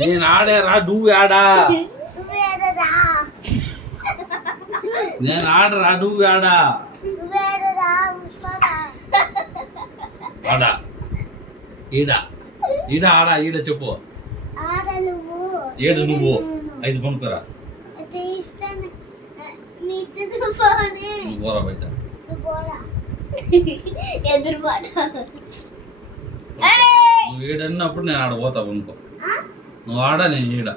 నేను ఆడారా నువ్వు ఆడా నేను ఆడరా నువ్వు ఆడా ఆడా ఈడ ఈడ ఆడా ఈడ చెప్పు ఏడు నువ్వు 5 పనుకోరా నువ్వు పోరా బయట నువ్వు ఏడన్నప్పుడు నేను ఆడ పోతా పనుకో నువ్వు ఆడా నేను ఈడ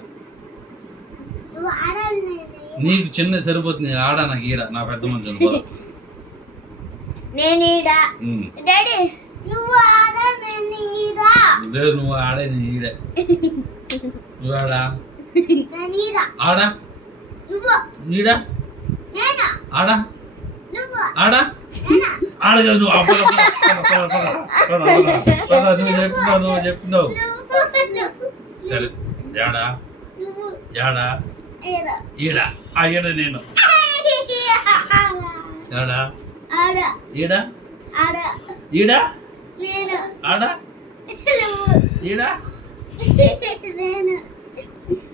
నీకు చిన్న సరిపోతుంది ఆడా నాకు ఈడ నా పెద్ద మనిషి పోరా నువ్వు ఆడే నేను ఈడే నువ్వు ఆడా ఆడా నీడా ఆడా ఆడా ఆడగలదు నువ్వు చెప్తున్నావు సరే ఏడా ఏడా ఈడ ఈడ నేను ఏడా ఈడ ఈడ ఆడ ఈడ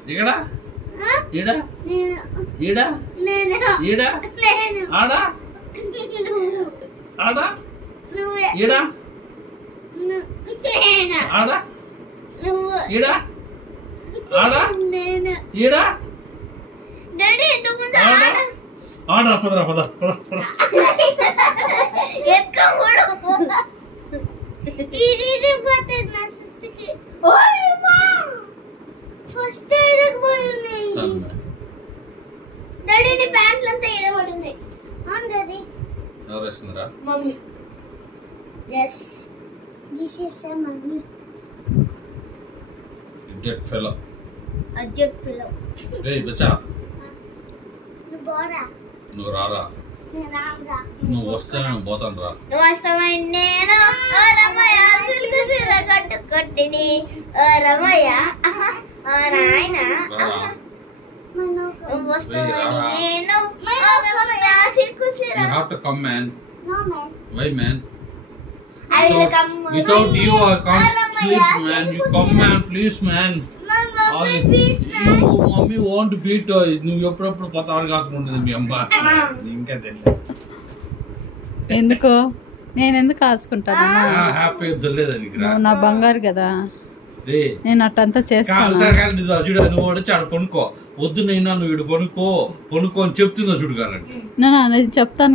ఇక్కడ ఈడ ఈడ ఈడ ఆడ ఆడ ఈడ ఆడ ఈడ ఆడ ఈడ ఆడ పదరా పద ఎవరు వేసుకున్నారా mummy yes this is a mommy idiot fellow hey బచ్చా నువ్వు రారా నువ్వు వస్తే నేను పోతాను రా నువ్వు వస్తావని నేను ఓ రమయ్య సిర కట్టుకొట్టిని ఓ రమయ్య ఓ నాయన నువ్వు వస్తావని నేను ఓ రమయ్య సిర you have to come man no man why man I will come without you I can't sleep man you come man please man mummy want beat నువ్వు ఎప్పుడప్పుడు పతాడు కాసుకుంటుంది మీ అమ్మ ఇంకా తెలియదు ఎందుకు నేను ఎందుకు కాసుకుంటాను హ్యాపీ దొల్లేదని నా బంగారు కదా నేను అట్టంతా చేస్తాను నువ్వు వచ్చి ఆడ పనుకో వద్దు నైనా నువ్వు ఇడు పనుకో అని చెప్తుందా చూడు కాలంటే నేను చెప్తాను